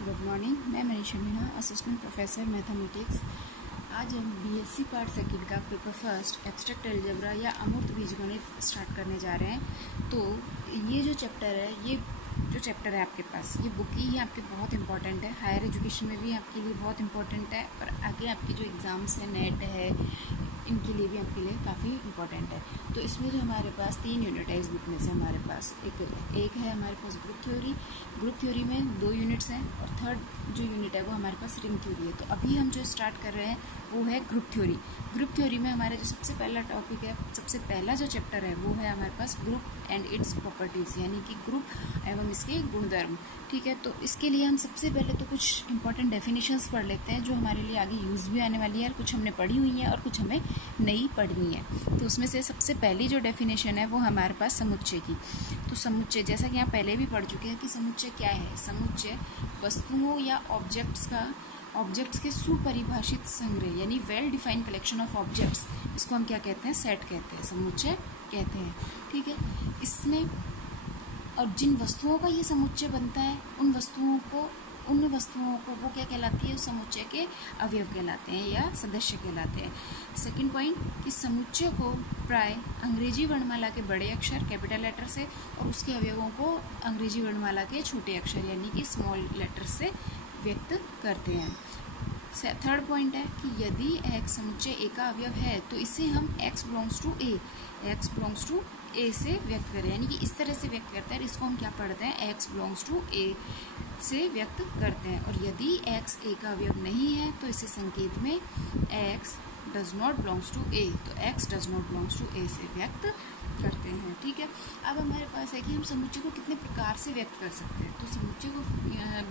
Good morning, मैं Manisha Meena, assistant professor mathematics. आज हम बीएससी पार्ट सेकंड का पेपर फर्स्ट एब्स्ट्रैक्ट अलजेब्रा या अमूर्त बीजगणित स्टार्ट करने जा रहे हैं। तो ये जो चैप्टर है आपके पास, ये बुक ही आपके बहुत इंपॉर्टेंट है। हायर एजुकेशन में भी आपके लिए बहुत इंपॉर्टेंट है और आगे आपके जो एग्ज़ाम्स हैं, नेट है, इनके लिए भी आपके लिए काफ़ी इंपॉर्टेंट है। तो इसमें जो हमारे पास 3 यूनिट है इस बुक में से, हमारे पास एक है हमारे पास ग्रुप थ्योरी में 2 यूनिट्स हैं और थर्ड जो यूनिट है वो हमारे पास रिंग थ्योरी है। तो अभी हम जो स्टार्ट कर रहे हैं वो है ग्रुप थ्योरी में हमारा जो सबसे पहला टॉपिक है, सबसे पहला जो चैप्टर है वो है हमारे पास ग्रुप एंड इट्स प्रॉपर्टीज़, यानी कि ग्रुप एवं इसके गुणधर्म। ठीक है, तो इसके लिए हम सबसे पहले तो कुछ इंपॉर्टेंट डेफिनेशंस पढ़ लेते हैं जो हमारे लिए आगे यूज़ भी आने वाली है, और कुछ हमने पढ़ी हुई है और कुछ हमें नई पढ़नी है। तो उसमें से सबसे पहली जो डेफिनेशन है वो हमारे पास समुच्चय की। तो समुच्चय, जैसा कि आप पहले भी पढ़ चुके हैं कि समुच्चय क्या है। समुच्चय वस्तुओं या ऑब्जेक्ट्स के सुपरिभाषित संग्रह, यानी well defined collection of objects, इसको हम क्या कहते हैं, सेट कहते हैं, समुच्चय कहते हैं। ठीक है, इसमें और जिन वस्तुओं का ये समुच्चय बनता है उन वस्तुओं को वो क्या कहलाती है, उस समुच्चय के अवयव कहलाते हैं या सदस्य कहलाते हैं। सेकंड पॉइंट, इस समुच्चय को प्राय अंग्रेजी वर्णमाला के बड़े अक्षर कैपिटल लेटर से और उसके अवयवों को अंग्रेजी वर्णमाला के छोटे अक्षर यानी कि स्मॉल लेटर से व्यक्त करते हैं। थर्ड पॉइंट है कि यदि एक्स समुच्चय ए का अवयव है तो इसे हम एक्स बिलोंग्स टू ए से व्यक्त करें, यानी कि इस तरह से व्यक्त करते हैं। इसको हम क्या पढ़ते हैं, एक्स बिलोंग्स टू ए से व्यक्त करते हैं। और यदि एक्स ए का अवयव नहीं है तो इसे संकेत में X does not belongs to A, तो X does not belongs to A से व्यक्त करते हैं। ठीक है, अब हमारे पास है कि हम समुच्चय को कितने प्रकार से व्यक्त कर सकते हैं। तो समुच्चय को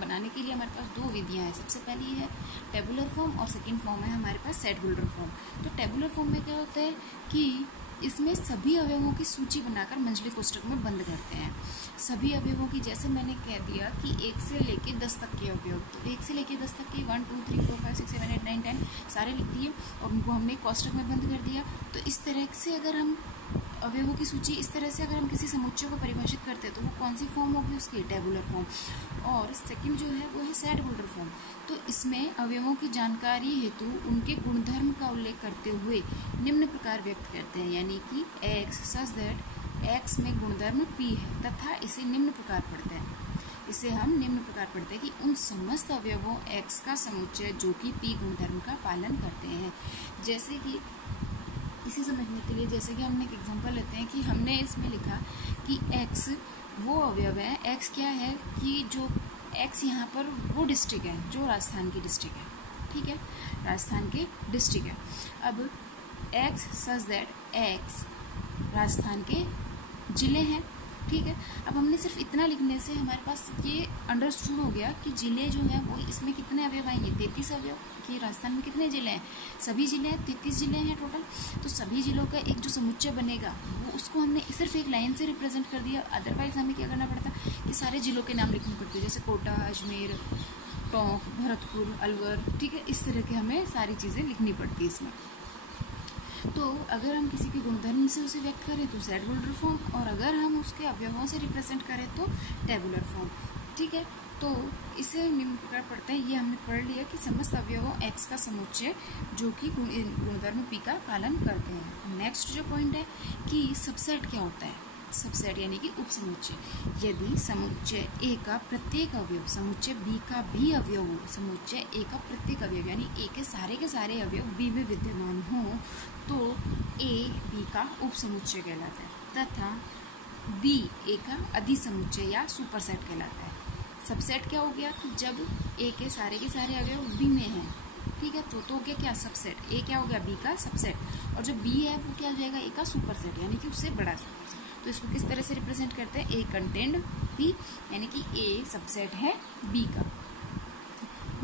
बनाने के लिए हमारे पास 2 विधियां हैं। सबसे पहली है टेबुलर फॉर्म और सेकंड फॉर्म है हमारे पास सेट होल्डर फॉर्म। तो टेबुलर फॉर्म में क्या होता है कि इसमें सभी अवयवों की सूची बनाकर मंझले कोष्ठक में बंद करते हैं। सभी अवयवों की, जैसे मैंने कह दिया कि 1 से लेकर 10 तक के अवयव, तो 1 से लेकर 10 तक के 1 2 3 4 5 6 7 8 9 10 सारे लिख दिए और उनको हमने कोष्ठक में बंद कर दिया। तो इस तरह से अगर हम अवयवों की सूची इस तरह से अगर हम किसी समुच्चय को परिभाषित करते हैं तो वो कौन सी फॉर्म होगी, उसकी टेबुलर फॉर्म। और सेकंड जो है वो है सेट होल्डर फॉर्म। तो इसमें अवयवों की जानकारी हेतु उनके गुणधर्म का उल्लेख करते हुए निम्न प्रकार व्यक्त करते हैं, यानी कि एक्स सच दैट एक्स में गुणधर्म पी है तथा इसे निम्न प्रकार पढ़ते हैं। इसे हम निम्न प्रकार पढ़ते हैं कि उन समस्त अवयवों एक्स का समुच्चय जो कि पी गुणधर्म का पालन करते हैं। जैसे कि इसे समझने के लिए, जैसे कि हमने एक एग्जांपल लेते हैं कि हमने इसमें लिखा कि एक्स वो अवयव है, एक्स क्या है कि जो एक्स यहाँ पर वो डिस्ट्रिक्ट है जो राजस्थान की डिस्ट्रिक्ट है। ठीक है, राजस्थान के डिस्ट्रिक्ट है। अब x such that x Rajasthan के जिले हैं। ठीक है, अब हमने सिर्फ इतना लिखने से हमारे पास ये अंडरस्टूड हो गया कि जिले जो है वो इसमें कितने अवयव आएंगे, 33 अवयव। कि राजस्थान में कितने जिले हैं, सभी जिले हैं, 33 जिले हैं टोटल। तो सभी जिलों का एक जो समुच्चय बनेगा वो उसको हमने सिर्फ एक लाइन से रिप्रेजेंट कर दिया। अदरवाइज हमें क्या करना पड़ता कि सारे जिलों के नाम लिखने पड़ते, जैसे कोटा, अजमेर, टोंक, भरतपुर, अलवर। ठीक है, इस तरह के हमें सारी चीज़ें लिखनी पड़ती है इसमें। तो अगर हम किसी के गुणधर्म से उसे व्यक्त करें तो सेट होल्डर फॉर्म, और अगर हम उसके अवयवों से रिप्रेजेंट करें तो टेबुलर फॉर्म। ठीक है, तो इसे निम्न प्रकार पढ़ते हैं। ये हमने पढ़ लिया कि समस्त अवयवों एक्स का समुच्चय जो कि गुणधर्म पी का पालन करते हैं। नेक्स्ट जो पॉइंट है कि सबसेट क्या होता है। सबसेट यानी कि उपसमुच्चय। यदि समुच्चय ए का प्रत्येक अवयव समुच्चय बी का भी अवयव हो, समुच्चय ए का प्रत्येक अवयव यानी ए के सारे अवयव बी में विद्यमान हो तो ए बी का उपसमुच्चय कहलाता है तथा बी ए का अधिसमुच्चय या सुपरसेट कहलाता है। सबसेट क्या हो गया कि जब ए के सारे अवयव बी में हैं। ठीक है, तो हो गया क्या, सबसेट। ए क्या हो गया, बी का सबसेट, और जो बी है वो क्या हो जाएगा, ए का सुपरसेट यानी कि उससे बड़ा सबसेट। तो इसको किस तरह से रिप्रेजेंट करते हैं, ए कंटेंड बी, यानी कि ए सबसेट है बी का।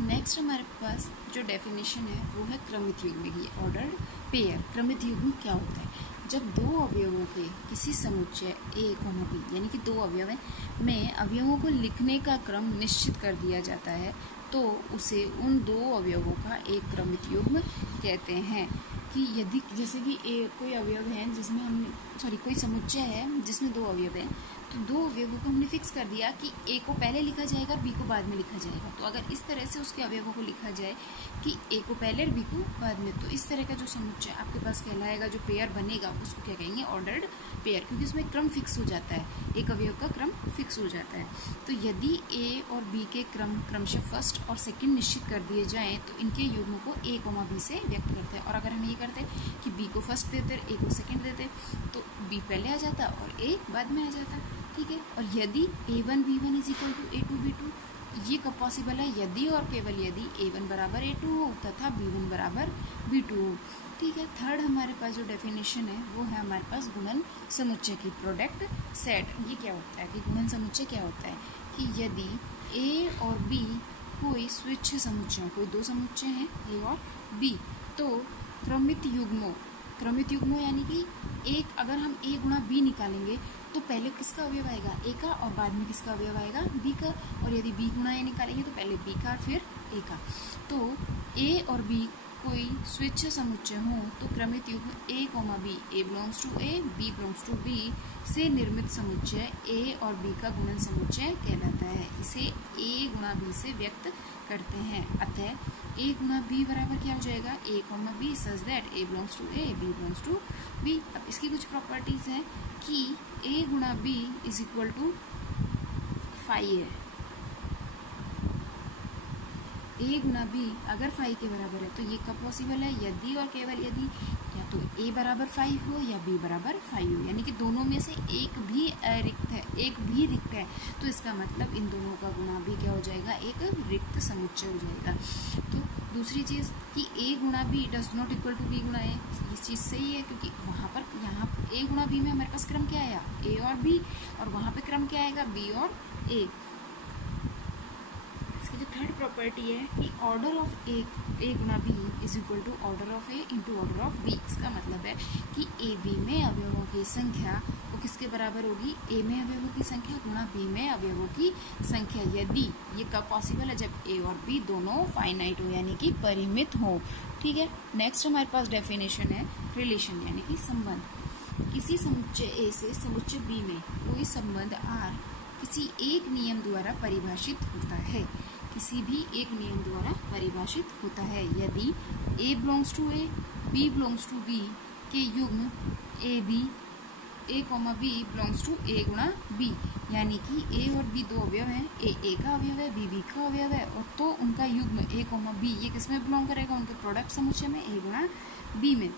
नेक्स्ट हमारे पास जो डेफिनेशन है वो है क्रमित युग्म की, ऑर्डर्ड पेयर। क्रमित युग्म क्या होता है, जब 2 अवयवों के किसी समुच्चय ए कॉमा बी यानी कि 2 अवयव हैं में अवयवों को लिखने का क्रम निश्चित कर दिया जाता है तो उसे उन 2 अवयवों का एक क्रमित युग्म कहते हैं। कि यदि जैसे कि कोई अवयव है जिसमें कोई समुच्चय है जिसमें 2 अवयव हैं तो दो अवयवों को हमने फिक्स कर दिया कि ए को पहले लिखा जाएगा और बी को बाद में लिखा जाएगा। तो अगर इस तरह से उसके अवयवों को लिखा जाए कि ए को पहले और बी को बाद में, तो इस तरह का जो समुच्चय आपके पास कहलाएगा, जो पेयर बनेगा उसको क्या कहेंगे, ऑर्डर्ड पेयर, क्योंकि उसमें क्रम फिक्स हो जाता है, एक अवयव का क्रम फिक्स हो जाता है। तो यदि ए और बी के क्रम क्रमशः फर्स्ट और सेकंड निश्चित कर दिए जाएं तो इनके युग्म को ए, बी से व्यक्त करते हैं। और अगर हम ये करते कि बी को फर्स्ट देते, ए को सेकंड देते, तो बी पहले आ जाता और ए बाद में आ जाता, ठीक है। और यदि a1 b1 is equal to a2 b2, ये कब पॉसिबल है, यदि और केवल यदि a1 बराबर a2 हो तथा b1 बराबर b2 हो, ठीक है। थर्ड हमारे पास जो डेफिनेशन है वो है हमारे पास गुणन समुच्चय की, प्रोडक्ट सेट। ये क्या होता है कि गुणन समुच्चय क्या होता है कि यदि a और b कोई स्विच्छ समुच्चय, कोई दो समुच्चय हैं a और b, तो क्रमित युग्मों यानी कि एक, अगर हम a गुणा b निकालेंगे तो पहले किसका अवयव आएगा, a का, और बाद में किसका अवयव आएगा, b का। और यदि b गुणा a निकालेंगे तो पहले b का फिर a का। तो a और b कोई स्विच्छ समुच्चय हो तो क्रमित युग्म a, b, a belongs to a, b belongs to b से निर्मित समुच्चय a और b का गुणन समुच्चय कहलाता है। इसे a गुणा b से व्यक्त करते हैं। अतः a गुणा b बराबर क्या हो जाएगा, a, b such that a belongs to a, b belongs to b। अब इसकी कुछ प्रॉपर्टीज हैं कि a गुणा b is equal to phi है। a गुणा b अगर फाई के बराबर है तो ये कब पॉसिबल है, यदि और केवल यदि या तो a बराबर फाई हो या b बराबर फाई हो, यानी कि दोनों में से एक भी रिक्त है, तो इसका मतलब इन दोनों का गुणा भी क्या हो जाएगा, एक रिक्त समुच्चय हो जाएगा। तो दूसरी चीज़ कि a गुणा b does not equal to b गुणा a, इस चीज़ सही है क्योंकि यहाँ a गुणा b में हमारे पास क्रम क्या आया, a और b, और वहाँ पे क्रम क्या आएगा, b और a। इसकी जो थर्ड प्रॉपर्टी है कि ऑर्डर ऑफ a गुणा b is equal to order of a into order of b। इसका मतलब है कि a b में अवयवों की संख्या वो किसके बराबर होगी, a में अवयवों की संख्या गुणा b में अवयवों की संख्या। यदि ये कब पॉसिबल है, जब a और b दोनों फाइनाइट हो यानी कि परिमित हो, ठीक है। नेक्स्ट हमारे पास डेफिनेशन है रिलेशन यानी कि संबंध। किसी समुच्चय a से समुच्चय b में कोई संबंध r किसी एक नियम द्वारा परिभाषित होता है, किसी भी एक नियम द्वारा परिभाषित होता है। यदि a belongs to a, b belongs to b के युग्म a b belongs to a गुणा b, यानी कि a और b दो अवयव हैं, a का अवयव है, b का अवयव है, और तो उनका युग्म a b ये किस में बिलोंग करेगा, उनके प्रोडक्ट समुच्चय में a गुणा b में।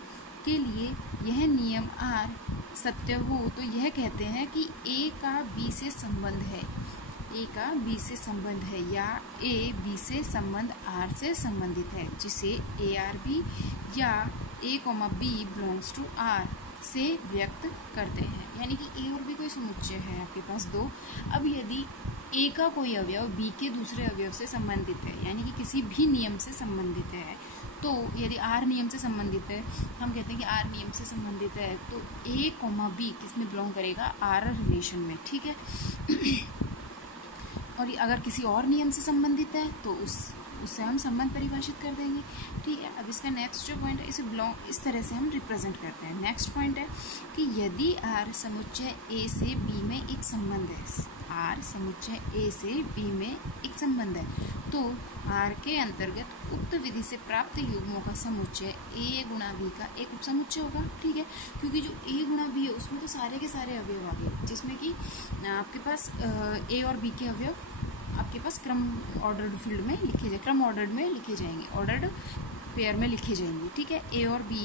के लिए यह नियम r सत्य हो तो यह कहते हैं कि a का b से संबंध है, a का b से संबंध है, या a b से संबंध r से संबंधित है, जिसे a r b या a, b belongs to r से व्यक्त करते हैं। यानी कि a और b कोई समुच्चय है आपके पास दो। अब यदि a का कोई अवयव b के दूसरे अवयव से संबंधित है, यानी कि किसी भी नियम से संबंधित है, तो यदि r नियम से संबंधित है, हम कहते हैं कि r नियम से संबंधित है, तो a, b किस में बिलोंग करेगा, r रिलेशन में, ठीक है। और अगर किसी और नियम से संबंधित है तो उससे हम संबंध परिभाषित कर देंगे, ठीक है। अब इसका नेक्स्ट जो पॉइंट है, इसे बिलोंग इस तरह से हम रिप्रेजेंट करते हैं। नेक्स्ट पॉइंट है कि यदि r समुच्चय a से b में एक संबंध है, r समुच्चय a से b में एक संबंध है, तो r के अंतर्गत उक्त विधि से प्राप्त युग्मों का समुच्चय a गुणा b का एक उपसमुच्चय होगा, ठीक है। क्योंकि जो a गुणा b है उसमें तो सारे के सारे अवयव आ गए, जिसमें कि आपके पास a और b के अवयव आपके पास क्रम ऑर्डर्ड फील्ड में लिखे जाए, क्रम ऑर्डर्ड में लिखे जाएंगे, ऑर्डर्ड पेयर में लिखे जाएंगे, ठीक है। a और b,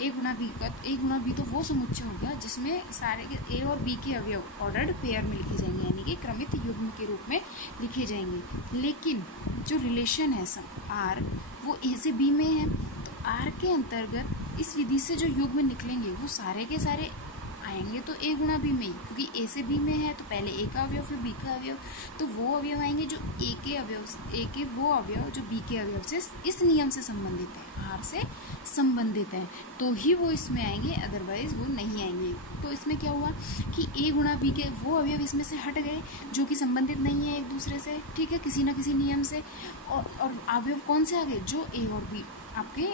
a गुणा b का a गुणा b तो वो समुच्चय होगा जिसमें सारे के a और b के अवयव ऑर्डर्ड पेयर में लिखे जाएंगे, यानी कि क्रमित युग्म के रूप में लिखे जाएंगे। लेकिन जो रिलेशन है r वो a से b में है, तो r के अंतर्गत इस विधि से जो युग्म निकलेंगे वो सारे के सारे आएंगे तो a गुणा b में ही, क्योंकि a से b में है तो पहले a का अवयव फिर b का अवयव, तो वो अवयव आएंगे जो a के वो अवयव जो b के अवयव से इस नियम से संबंधित है, r से संबंधित है, तो ही वो इसमें आएंगे, अदरवाइज वो नहीं आएंगे। तो इसमें क्या हुआ कि a गुणा b के वो अवयव इसमें से हट गए जो कि संबंधित नहीं है एक दूसरे से, ठीक है, किसी न किसी नियम से, और अवयव कौन से आ गए, जो a और b आपके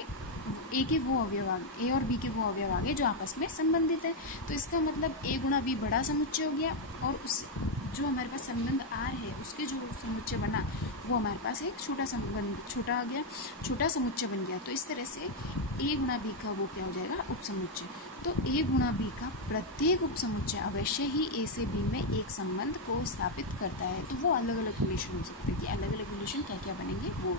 ए के वो अवयव आगे, ए और बी के वो अवयव आगे जो आपस में संबंधित है। तो इसका मतलब ए गुणा बी बड़ा समुच्चय हो गया और उस जो हमारे पास संबंध आर है उसके जो समुच्चय बना वो हमारे पास एक छोटा आ गया, छोटा समुच्चय बन गया। तो इस तरह से ए गुणा बी का वो क्या हो जाएगा, उपसमुच्चय। तो ए गुणा बी का प्रत्येक उपसमुच्चय अवश्य ही ए से बी में एक संबंध को स्थापित करता है। तो वो अलग अलग रिलेशन हो सकते हैं कि अलग अलग रिलेशन क्या क्या बनेंगे वो,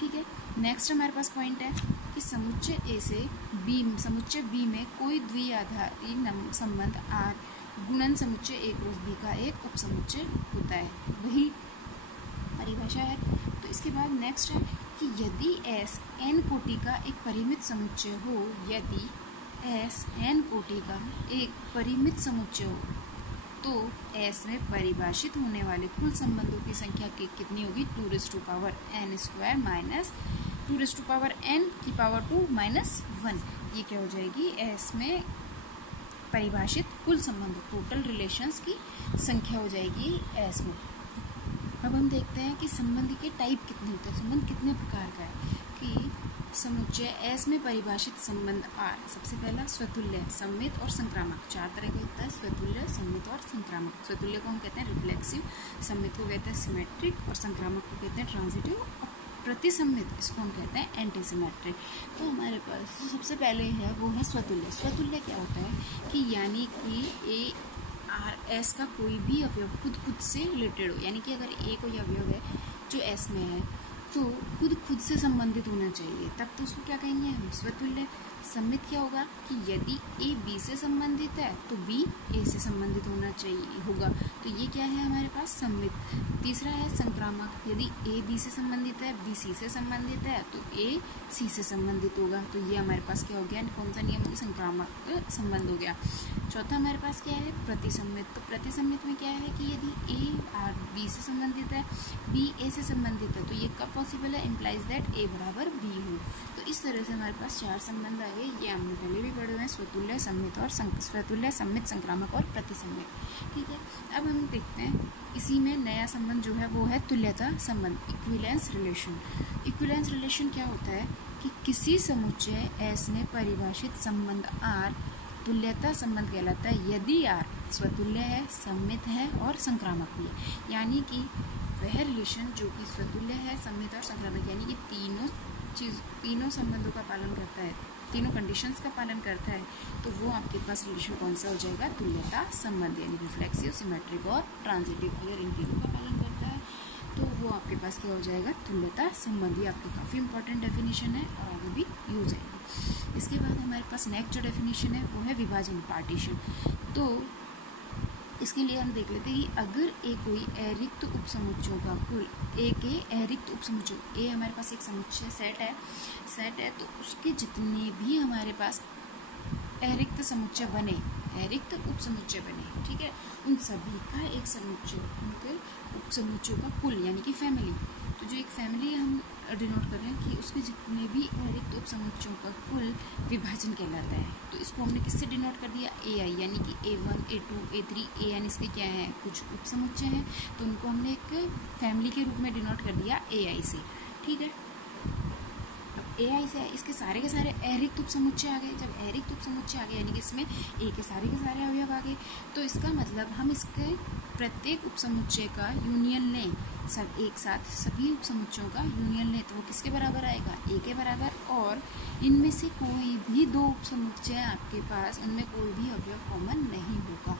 ठीक है। नेक्स्ट हमारे पास पॉइंट है कि समुच्चय ए से बी, समुच्चय बी में कोई द्विआधारी संबंध आर गुणन समुच्चय ए क्रॉस बी का एक उपसमुच्चय होता है, वही परिभाषा है। तो इसके बाद नेक्स्ट है कि यदि एस एन कोटि का एक परिमित समुच्चय हो, यदि एस एन कोटि का एक परिमित समुच्चय हो तो एस में परिभाषित होने वाले कुल संबंधों की संख्या कितनी होगी, 2n² माइनस 2n² माइनस 1। ये क्या हो जाएगी, एस में परिभाषित कुल संबंध टोटल रिलेशंस की संख्या हो जाएगी एस में। अब हम देखते हैं कि संबंध के टाइप कितने होते हैं, संबंध कितने प्रकार का है। कि समुच्चय एस में परिभाषित संबंध आर, सबसे पहला स्वतुल्य, सम्मित और संक्रामक। 4 तरह का होता है, स्वतुल्य, सम्मित और संक्रामक। स्वतुल्य को हम कहते हैं रिफ्लेक्सिव, सम्मित को कहते हैं सिमेट्रिक और संक्रामक को कहते हैं ट्रांजिटिव और प्रतिसम्मित इसको हम कहते हैं एंटीसिमेट्रिक। तो हमारे पास जो सबसे पहले है वो है स्वतुल्य। स्वतुल्य क्या होता है कि यानी कि ए आर एस का कोई भी अवयव खुद से रिलेटेड हो, यानी कि अगर ए कोई अवयव है जो एस में है तो खुद से संबंधित होना चाहिए, तब तो उसको क्या कहेंगे हम, स्वतुल्य। सम्मित क्या होगा कि यदि ए बी से संबंधित है तो बी ए से संबंधित होना चाहिए होगा, तो ये क्या है हमारे पास, सम्मित। तीसरा है संक्रामक, यदि ए बी से संबंधित है, बी सी से संबंधित है तो ए सी से संबंधित होगा, तो ये हमारे पास क्या हो गया, कौन सा नियम, संक्रामक संबंध हो गया। चौथा हमारे पास क्या है, प्रतिसम्मित। तो प्रतिसम्मित में क्या है कि यदि ए आर बी से संबंधित है, बी ए से संबंधित है, तो ये कब पॉसिबल है, इम्प्लाइज दैट ए बराबर बी हो। तो इस तरह से हमारे पास 4 संबंध आए, ये हमने पहले भी पढ़े हुए हैं, स्वतुल्य, सम्मित और स्वतुल्य, सम्मित, संक्रामक और प्रतिसम्मित, ठीक है। अब हम देखते हैं इसी में नया संबंध जो है वो है तुल्यता संबंध, इक्विवेलेंस रिलेशन। इक्विवेलेंस रिलेशन क्या होता है कि किसी समुच्चय एस में परिभाषित संबंध आर तुल्यता संबंध कहलाता है यदि आर स्वतुल्य है, सम्मित है और संक्रामक भी है। यानी कि वह रिलेशन जो कि स्वतुल्य है, सम्मित और संक्रामक, यानी कि तीनों संबंधों का पालन करता है, तीनों कंडीशंस का पालन करता है, तो वो आपके पास रिलेशन कौन सा हो जाएगा, तुल्यता संबंध, यानी रिफ्लेक्सिव, सिमेट्रिक और ट्रांजिटिव। अगर इन तीनों का पालन करता है तो वो आपके पास क्या हो जाएगा, तुल्यता संबंध। ये आपकी काफ़ी इंपॉर्टेंट डेफिनेशन है और आगे भी यूज है। इसके बाद हमारे पास नेक्स्ट जो डेफिनेशन है वो है विभाजन, पार्टीशन। तो इसके लिए हम देख लेते हैं कि अगर ए कोई अरिक्त उपसमुच्चयों का कुल, ए के अरिक्त उपसमुच्चय, ए हमारे पास एक समुच्चय सेट है तो उसके जितने भी हमारे पास अरिक्त समुच्चय बने, अरिक्त उपसमुच्चय बने, ठीक है, उन सभी का एक समुच्चय, उनके उपसमुच्चयों का कुल यानी कि फैमिली। तो जो एक फैमिली हम डिनोट कर रहे हैं कि उसके जितने भी अरिक्त उपसमुच्चयों का कुल विभाजन कहलाता है। तो इसको हमने किससे डिनोट कर दिया, ए आई, यानी कि A1, A2, A3, AN इसके क्या हैं, कुछ उपसमुच्चय हैं, तो उनको हमने एक फैमिली के रूप में डिनोट कर दिया AI से, ठीक है। अब AI से इसके सारे के सारे अरिक्त उपसमुच्चय आ गए। जब अरिक्त उपसमुच्चय आ गए यानी कि इसमें ए के सारे अवयव आ गए, तो इसका मतलब हम इसके प्रत्येक उपसमुच्चय का यूनियन लें, सब एक साथ सभी उपसमुच्चयों का यूनियन लें तो वो किसके बराबर आएगा, ए के बराबर। और इनमें से कोई भी 2 उपसमुच्चय आपके पास, उनमें कोई भी अवयव कॉमन नहीं होगा,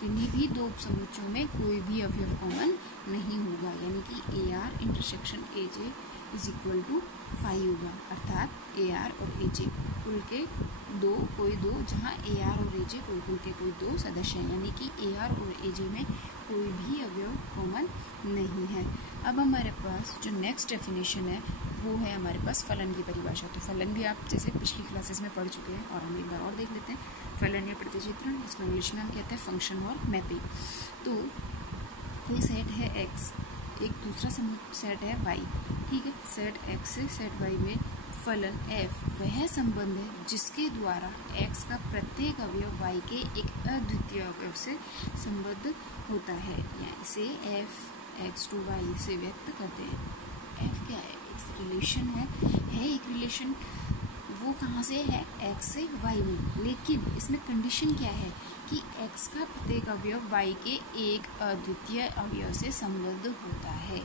किन्हीं भी 2 उपसमुच्चयों में कोई भी अवयव कॉमन नहीं होगा, यानी कि AR intersection AJ is equal to 5 होगा, अर्थात AR और AJ कुल के कोई दो जहाँ AR और AJ कोई कुल के कोई 2 सदस्य हैं, यानी कि AR और AJ में कोई भी अवयव कॉमन नहीं है। अब हमारे पास जो नेक्स्ट डेफिनेशन है वो है हमारे पास फलन की परिभाषा। तो फलन भी आप जैसे पिछली क्लासेस में पढ़ चुके हैं और हम एक बार और देख लेते हैं। फलन या प्रतिचित्रण, इसको इंग्लिश में हम कहते हैं फंक्शन और मैपिंग। तो कोई सेट है X, एक दूसरा सेट है Y, ठीक है। सेट X से सेट Y में फलन f वह संबंध है जिसके द्वारा x का प्रत्येक अवयव y के एक अद्वितीय अवयव से संबद्ध होता है, या इसे f x to y से व्यक्त करते हैं। f क्या है, एक रिलेशन है एक रिलेशन, वो कहाँ से है, x से y में। लेकिन इसमें कंडीशन क्या है कि x का प्रत्येक अवयव y के एक अद्वितीय अवयव से संबद्ध होता है।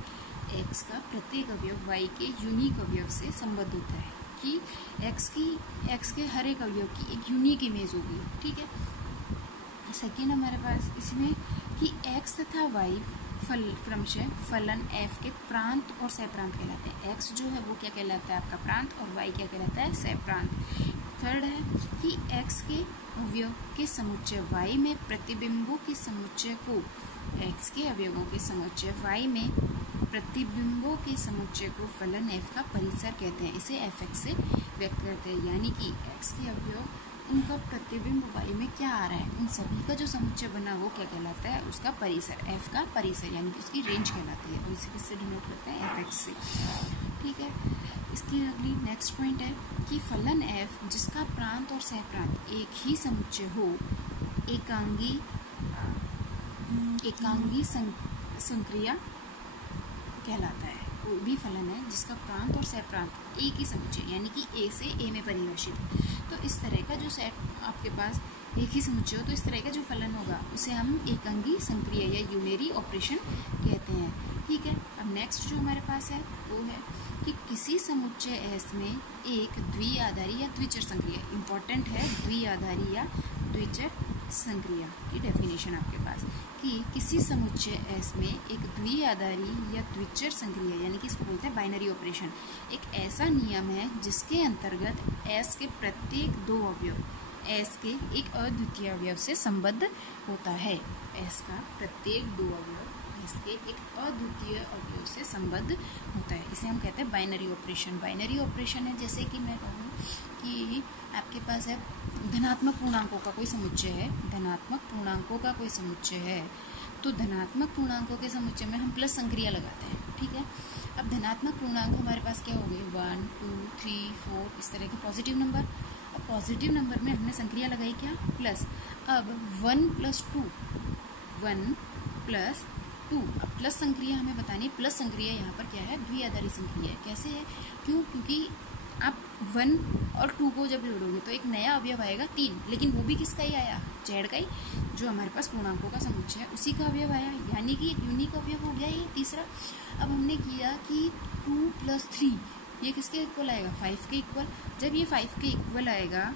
x का प्रत्येक अवयव y के यूनिक अवयव से संबद्ध होता है कि x के हर एक अवयव की एक यूनिक इमेज होगी। ठीक है। सेकेंड हमारे पास इसमें कि x तथा y क्रमशः फलन f के प्रांत और सहप्रांत कहलाते हैं। x जो है वो क्या कहलाता है, आपका प्रांत, और y क्या कहलाता है, सहप्रांत। थर्ड है कि x के अवयव के समुच्चय y में प्रतिबिंबों के समुच्चय को, x के अवयवों के समुच्चय y में प्रतिबिंबों के समुच्चय को फलन f का परिसर कहते हैं। इसे fx से व्यक्त करते हैं, यानी कि x के अवयव उनका प्रतिबिंब y में क्या आ रहा है, उन सभी का जो समुच्चय बना वो क्या कहलाता है, उसका परिसर, f का परिसर, यानी कि उसकी रेंज कहलाती है। और इसे किससे डिनोट करते हैं, fx से। ठीक है। इसकी अगली नेक्स्ट पॉइंट है कि फलन f जिसका प्रांत और सहप्रांत एक ही समुच्चय हो, एकांगी संक्रिया कहलाता है। कोई भी फलन है जिसका प्रांत और सहप्रांत एक ही समुच्चय, यानी कि a से a में परिभाषित है। तो इस तरह का जो सेट आपके पास एक ही समुच्चय हो, तो इस तरह का जो फलन होगा उसे हम एकांगी संक्रिया या यूनरी ऑपरेशन कहते हैं। ठीक है। अब नेक्स्ट जो हमारे पास है वो है कि किसी समुच्चय S में एक द्विआधारी या द्विचर संक्रिया, इंपॉर्टेंट है द्विआधारी या द्विचर संक्रिया की डेफिनेशन आपके पास, कि किसी समुच्चय S में एक द्विआधारी या द्विचर संक्रिया, यानी कि इसको बोलते हैं बाइनरी ऑपरेशन, एक ऐसा नियम है जिसके अंतर्गत S के प्रत्येक दो अवयव S के एक अद्वितीय अवयव से संबद्ध होता है। S का प्रत्येक दो अवयव S के एक अद्वितीय अवयव से संबद्ध होता है। इसे हम कहते हैं बाइनरी ऑपरेशन। बाइनरी ऑपरेशन है जैसे कि मैं कहूँ कि आपके पास है धनात्मक पूर्णांकों का कोई समुच्चय है, धनात्मक पूर्णांकों का कोई समुच्चय है, तो धनात्मक पूर्णांकों के समुच्चय में हम प्लस संक्रिया लगाते हैं। ठीक है। अब धनात्मक पूर्णांक हमारे पास क्या हो गए, 1 2 3 4 इस तरह के पॉजिटिव नंबर। अब पॉजिटिव नंबर में हमने संक्रिया लगाई क्या, प्लस। अब 1 + 2, 1 + 2। अब प्लस संक्रिया हमें बतानी है। प्लस संक्रिया यहाँ पर क्या है, द्विआधारी संक्रिया है। कैसे है, क्योंकि आप 1 और 2 को जब जोड़ोगे तो एक नया अवयव आएगा 3, लेकिन वो भी किसका ही आया, जेड का ही, जो हमारे पास पूर्णांकों का समुच्चय है उसी का अवयव आया, यानी कि एक यूनिक अवयव हो गया ये तीसरा। अब हमने किया कि 2 + 3 ये किसके इक्वल आएगा, 5 के इक्वल। जब ये 5 के इक्वल आएगा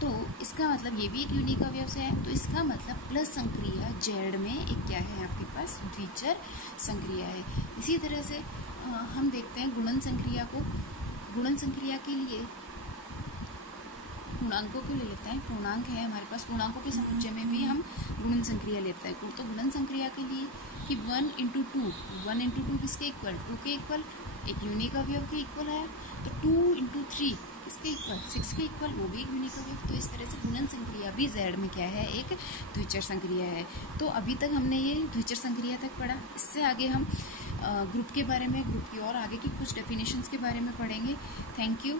तो इसका मतलब ये भी एक यूनिक अवयव से है, तो इसका मतलब प्लस संक्रिया जेड में एक क्या है आपके पास, द्विचर संक्रिया है। इसी तरह से हम देखते हैं गुणन संक्रिया को। गुणन संक्रिया के लिए पूर्णांकों को ले लेते हैं। पूर्णांक है हमारे पास, पूर्णांकों के समुच्चय में भी हम गुणन संक्रिया लेते हैं। तो गुणन संक्रिया के लिए कि 1 × 2, 1 × 2 किसके इक्वल, 2 के इक्वल, एक यूनिक अवयव के इक्वल है। तो 2 × 3 किसके इक्वल, 6 के इक्वल, वो भी एक यूनिक अवयव। तो इस तरह से गुणन संक्रिया भी जेड में क्या है, एक द्विचर संक्रिया है। तो अभी तक हमने ये द्विचर संक्रिया तक पढ़ा। इससे आगे हम ग्रुप के बारे में, ग्रुप की और आगे की कुछ डेफिनेशंस के बारे में पढ़ेंगे। Thank you.